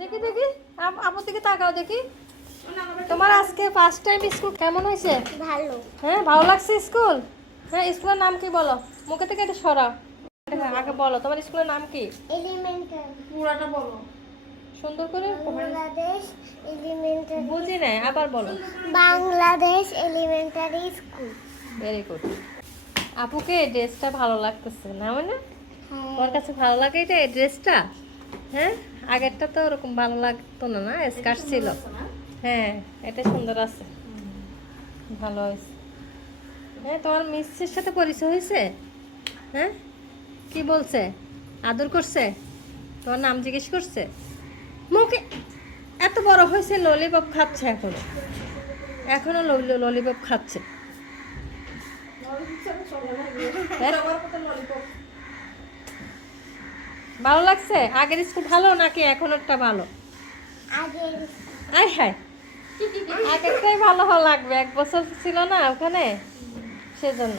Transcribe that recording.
দেখি দেখি আপু দিকে তাকাও দেখি। তোমার আজকে ফার্স্ট টাইম স্কুল কেমন হয়েছে? ভালো। হ্যাঁ ভালো লাগছে স্কুল? হ্যাঁ স্কুলের নাম কি বলো? মুখে থেকে এটা সরাও। আগে বলো তোমার স্কুলের নাম কি? এলিমেন্টারি। পুরাটা বলো। সুন্দর করে বাংলাদেশ এলিমেন্টারি। বুঝি নাই, আবার বলো। Bangladesh elementary school. Very good. আপুকে এই ড্রেসটা ভালো লাগতেছে না মানে? হ্যাঁ। তোমার কাছে ভালো লাগে এটা এই ড্রেসটা? হ্যাঁ আগেরটা তো ওরকম ভালো লাগতো না, না স্কার্ট ছিল। হ্যাঁ এটা সুন্দর আছে, ভালো হয়েছে। হ্যাঁ তোমার মিসের সাথে পরিচয় হয়েছে? হ্যাঁ কি বলছে? আদর করছে? তোমার নাম জিজ্ঞেস করছে? মুখে এত বড় হয়েছে ললিপপ খাচ্ছে এখনো, এখনো ললিপপ খাচ্ছে। হ্যাঁ? ভালো লাগছে? আগের স্কুল ভালো নাকি এখনটা ভালো? আগের আয় হায়, আগেরটাই ভালো লাগবে, 1 বছর ছিল না ওখানে সেজন্য।